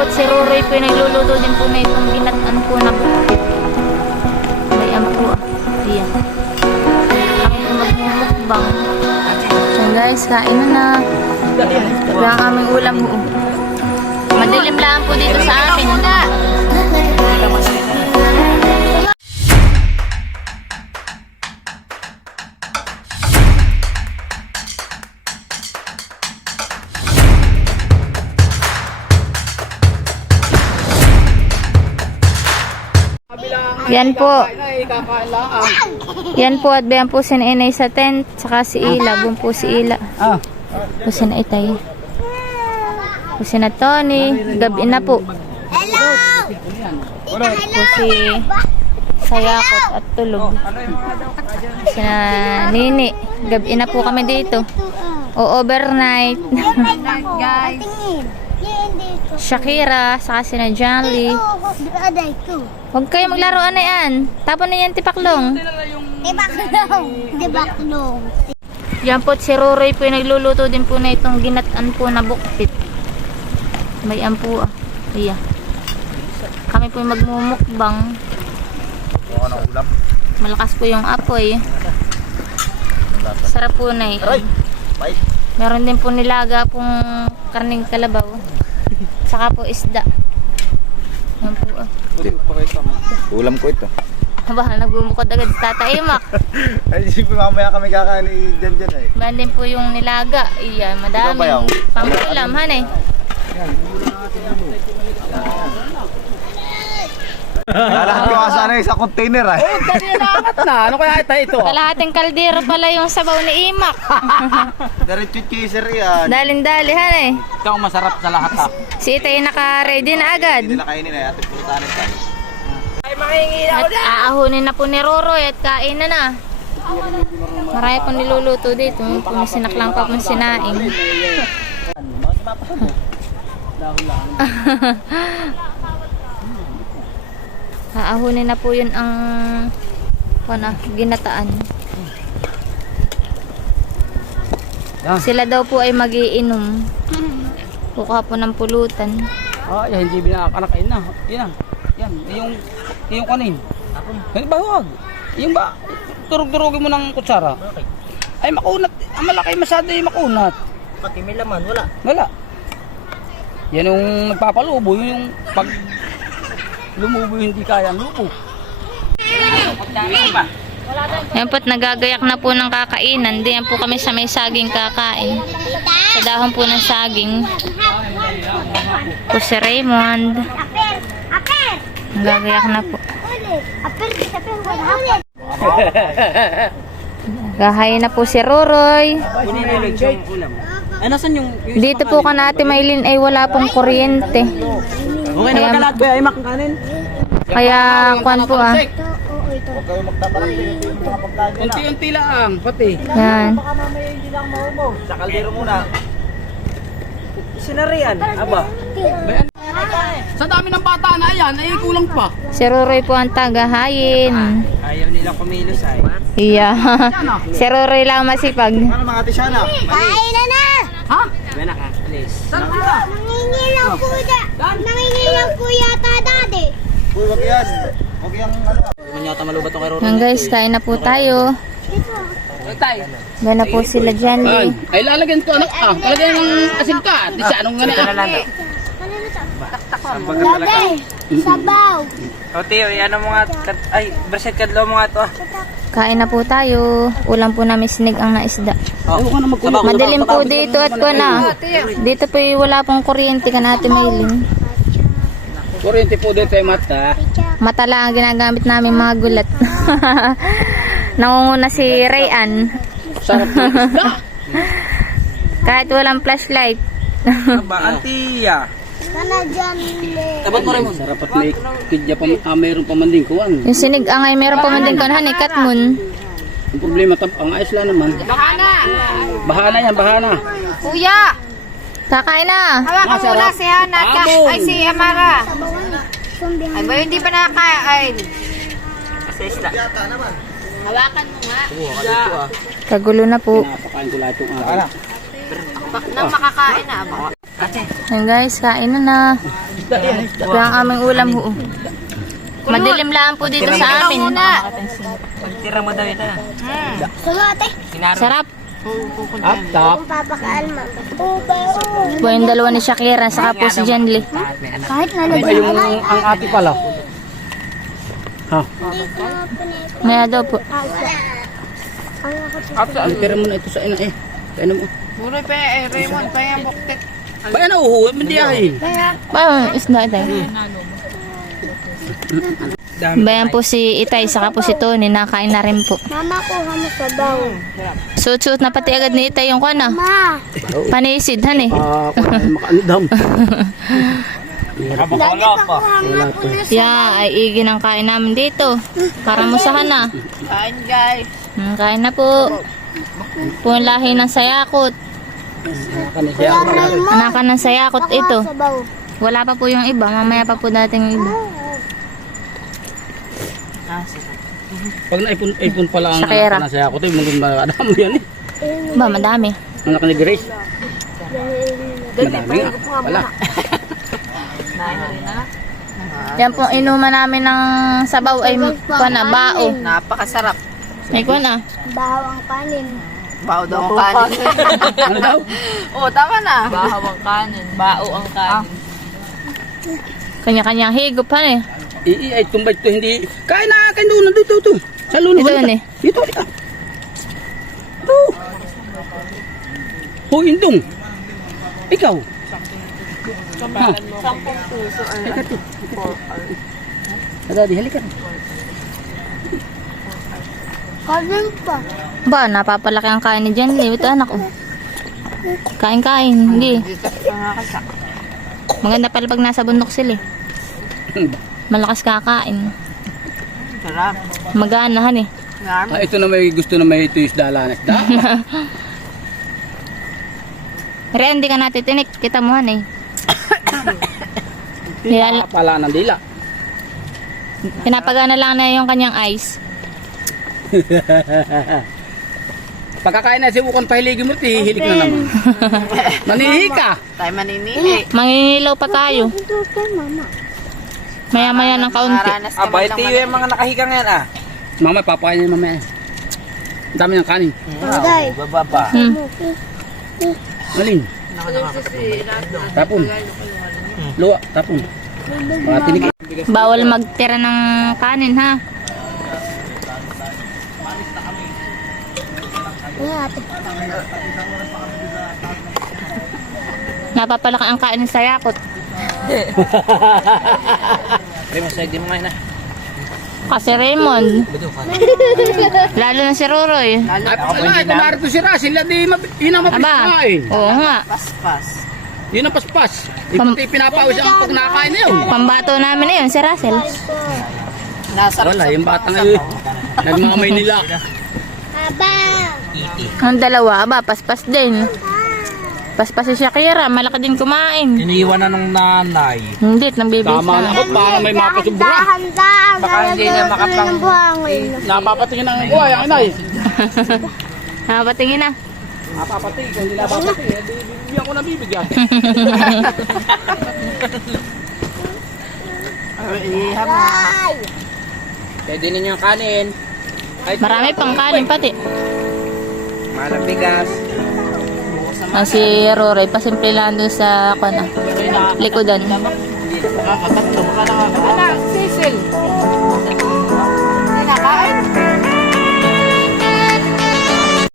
po si Ruroy po yung nagluluto din po na itong ginatan po na bukit. Ayan po. Ayan. Kami po magmumukbang. Ayan guys, kain na. Ito ang aming ulam po. Madilim lang po dito sa amin. Yan po. Yan po at bayan po si Inay sa tent. Saka si Ila. Bun po si Ila. Po si Naitay. Po si na Tony. Gabi na po. Po si Sayakot at tulog. Si na Nini. Gabi na po kami dito. O overnight. Guys. Shakira. Saka si na Janly. Huwag kayo maglaruan na yan. Tapon na yan, tipaklong. Tipaklong. Yan po, si Ruroy po yung nagluluto din po na itong ginatan po na buktit. May po. Iya. Kami po yung magmumukbang. Malakas po yung apoy. Sarap po na eh. Meron din po nilaga pong karning kalabaw. Saka po isda. Yan po ah. Ulam ko ito. Aba, nagbumukod agad sa Tata Imak. Ay, siyempre mamaya kami kakain dyan eh. Meron din po yung nilaga. Iya, madaming pangulam, han eh. Lalahat ko sana sa container eh. Oh, dali na angat na. Ano kaya ito? Kalahating kaldero pala yung sabaw ni Imak. Diretso chaser yan. Dalin-dali, han eh. Ito ang masarap sa lahat ha. Si Itay naka-ready na agad. Hindi na kainin eh. Ating pulutan tayo. Ay, makingi At aahunin na po ni Ruroy at kain na. Marami pong niluluto dito. Kung sinaklang pa pong sinaing. Aahunin na po yun ang ginataan. Sila daw po ay magiinom. Kukuha po ng pulutan. Ay, hindi binakanak. Ayun na. Yan. Yan. Yung kanin. Ano ba huwag? Yung ba? Turog-turugin mo ng kutsara. Ay, makunat. Ang malaki masyado yung makunat. Pati may laman, wala. Wala. Yan yung nagpapalubo. Yung pag lumubo hindi kaya ang lubo. Yan po't nagagayak na po ng kakainan. Diyan po kami sa may saging kakain. Sa dahon po ng saging. Po si Raymond. Nagagayak na po. Gahay na po si Ruroy. Ay, nasan yung... Dito po ka natin Maylin ay wala pong kuryente. Okay na magkalat ba? Ay, makanin. Kaya kwan po ah. Huwag kayo magtaparang yung mga pagkain na. Unti-unti lang, pati. Yan. Baka mamaya hindi lang maubos. Sa kaldero muna. Sinarian, aba. Bayan. Sa dami ng bata na ayan, ay kulang pa. Si Ruroy po ang tagahayin. Ayaw nilang kumilos ay. Iya. Si Ruroy lang masipag. Ano mga tisyana? Kain na! Ha? Benak ha, please. Saan sila? Nangingilang po nangingilang po yata dati. Uy, wag yan. Wag yung ano. Hindi yata malubat ang karo. Yan guys, kain na po tayo. Tay. Yan na po sila dyan. Ay, lalagyan ko anak ah. Talagyan ng asin ka. Di siya, anong gani ah. Dati, sabaw. O Tio, ano mo nga, ay, braset kadlaw mo nga to ah. Kain na po tayo. Ulam po namin sinig ang naisda. Ayaw ka na magkulong. Madilim po dito at ko na. Dito po wala pong kuryente ka natin Maylin. Kuryente po dito ay mata. Mata lang ang ginagamit namin mga gulat. Nangunguna si Rayan. Sarap ng isda. Kahit walang flashlight. Aba, antiya. Kana dyan. Tabat mo rin mo. Sarap at may kidya pa, mayroon pa man din kuwan. Yung sinig angay meron pa man din kon hani katmun. Ang problema, ang ayos lang naman. Bahana yan, bahana. Kuya, kakain na. Hawakan muna si Hana ay si Amara. Ay ba hindi pa nakakain? Sa isda. Hawakan mo nga. Kagulo na po. Napakain ko lahat yung Ano? Nang makakain na aba. Ayan guys, kain na. Ito ang aming ulam ho. Madilim lang po dito sa amin. Pagtira mo daw ito. Sulo ate. Sarap. Up top. Papakalma. Oo. Po yung dalawa ni Shakira, saka po si Jenly. Kahit Ay, yung ang ate pala. Ha? Maya daw po. Ang tira mo na ito sa ina eh. Kaya mo. Muna pa Raymond, pa yung buktik. Kaya na uhuwi, mandiyahin. Ba, isda tayo. Bayan po si Itay, saka po si Tony, nakain na rin po. Mama, kuha mo sa baw. Suot-suot na pati agad ni Itay yung kana. Ma. Panisid, han eh. Kung makaandam. Dali pa kuha nga po na sa Yeah, ay igi ng kain namin dito. Para musahan na. Kain guys. Kain na po. Po ang lahi ng sayakot. Raymond. Anakan ng sayakot ito. Sa baw. Wala pa po yung iba. Mamaya pa po dating yung iba. Pag na-ipon pala ang Shakira. anak na siya ako, ito yung mga mo yan eh. Ba, madami. Anak ni Grace. Madami nga. Wala. Yan po, inuman namin ng sabaw ay pana, bao. Napakasarap. May kuna. Bahaw ang kanin. Bao daw ang kanin. Ano daw? Oo, tama na. Bahaw ang kanin. Bao ang kanin. Kanya-kanyang higop pa eh. Ay, tumbay ito, hindi. Kain na, kain doon, nandito, ito. Sa luno. Ito halika. yun eh. Dito, halika. Ito. Hoy, Indong. Ikaw. Ha? 10 piso. Halika ito. Daddy, halika. Kanin pa. Ba, napapalaki ang kain ni Jenny. Ito anak ko. Kain-kain. Hindi. Maganda pala pag nasa bundok sila eh. Malakas kakain. Sarap. Maganahan eh. Ah, ito na may gusto na may ito yung dalanas. Ren, hindi ka natitinik. Kita mo han eh. Nilala- Pala ng dila. Pinapagana lang na yung kanyang eyes. Pagkakain na si Bukon pahiligin mo, hihilik na naman. Manihi ka. Tayo maninihi. Manginilaw pa tayo. Ito kay mama. Maya-maya ng kaunti. Maranas Abay, kami tiyo yung mga nakahiga ngayon ah. Mama, papakain niya mamaya. Ang dami ng kanin. Bagay. Baba pa. Malin. Tapon. Luwa, tapon. Mga tinig. Bawal magtira ng kanin ha. Ayan ate. Napapalaki ang kain sa yakot. Raymond, side mo ngayon ah. Kasi Raymond. Lalo na si Roroy. Ay, wala, kung narito si Russell, yun ang mapis Aba, kumain. oo nga. Paspas. Yun ang paspas. Ipati pinapawis ang pag nakakain na yun. Pambato namin na yun, si Russell. Nasarap Wala, yung bata na yun. Nagmamay nila. Aba. Ang dalawa, aba, paspas din. Paspas si Shakira, malaki din kumain. Iniiwan na nung nanay. Hindi, nang bibis Tama na na. ako, parang may mapasubra. Handa-handa. Baka hindi niya makapang- ng buhangin. Napapatingin ang buhay, ang inay. Patingin na. Napapatingin, hindi napapatingin. Bibigyan ko na bibigyan. Ay. Pwede ninyo yung kanin. Marami pang kanin pati. Malang bigas. Ang si Roroy, pasimple lang doon sa likodan. Anak, sisil.